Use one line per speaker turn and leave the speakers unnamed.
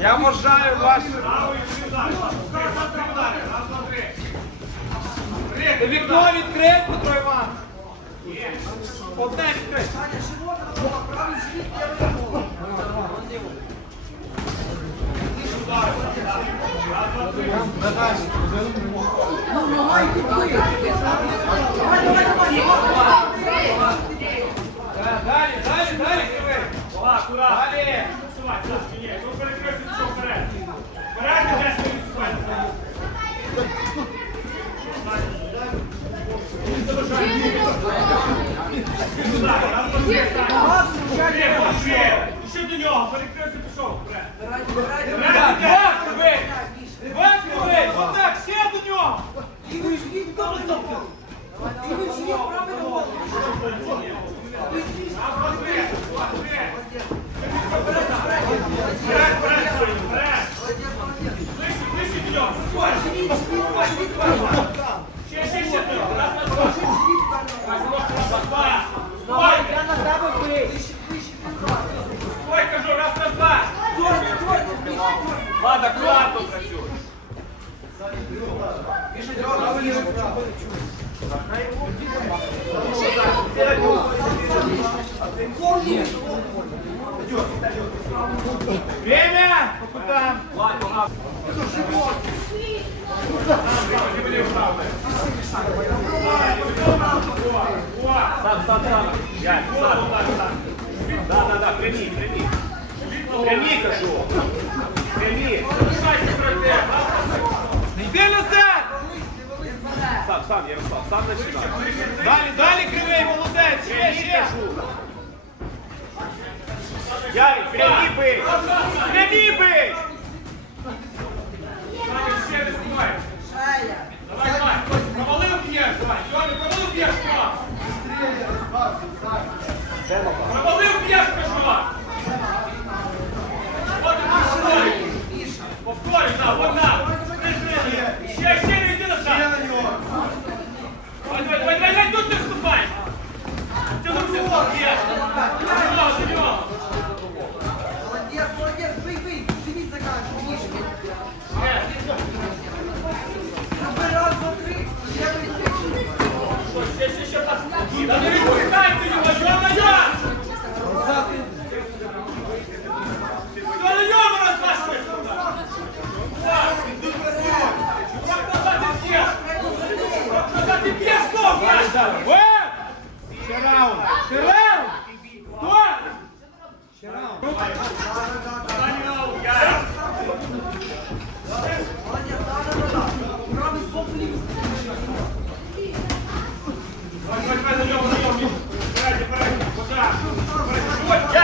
Я вважаю
три
Вікно відкрив, Петро Іван. Одне відкрив. Да, Далі, далі, далі, кривий.
Ова, акуратно.
Далі.
Ні. Ну. Раз, два, Ладно, аккуратно працюй.
Время. Попитаємо.
Сам, сам, сам. Я, сам. Да, да, да, прямі, прямі. Прямі, кажу.
Йди назад.
Сам, сам, Ярослав, сам починай.
Далі, далі, кривий, молодець. Ще, ще.
Ярик, прямі бий.
Молодець, молодець, бий, бий, за три, Давай, давай, давай, на нього, на нього. Передні, передні. Вода. Передні.